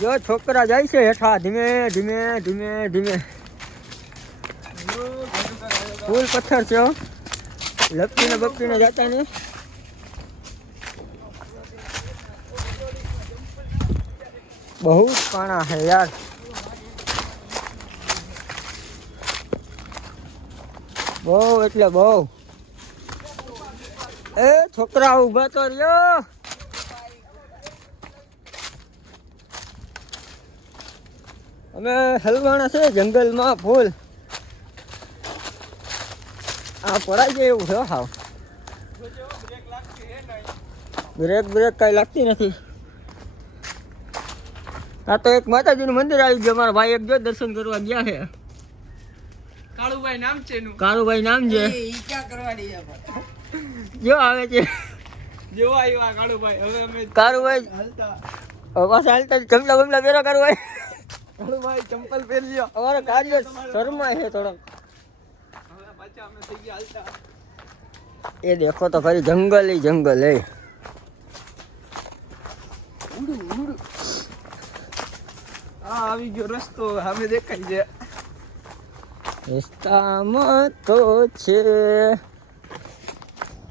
જો છોકરા જાય છે હેઠા ધીમે ધીમે ધીમે ધીમે. ફૂલ પથ્થર છે લપટીને બપટીને જતા ને. બહુ પાણા છે યાર. બહુ એટલે બહુ. એ છોકરા ઉભા તો રહ્યો. અમે હલવાણા છે જંગલમાં ફૂલ. આ પડાઈ જાય એવું છે હાવ. બ્રેક કઈ લાગતી નથી. આ તો એક માતાજીનું મંદિર આવી ગયું. મારા ભાઈ એક જો દર્શન કરવા ગયા છે. કાળુભાઈ નામ છે એનું. કાળુભાઈ નામ છે. જો આવે છે જો આવ્યા કાળુભાઈ. હવે અમે કાળુભાઈ પાછા હાલતા ચમલા બમલા પહેરો કાળુભાઈ. કાળુભાઈ ચંપલ પહેરી લ્યો. અમારો કાર્ય શર્મા છે થોડોક. હવે પાછા અમે થઈ ગયા હાલતા. એ દેખો તો ખરી જંગલ જંગલ હે. આ આવી ગયો રસ્તો સામે દેખાય છે. રસ્તામાં તો છે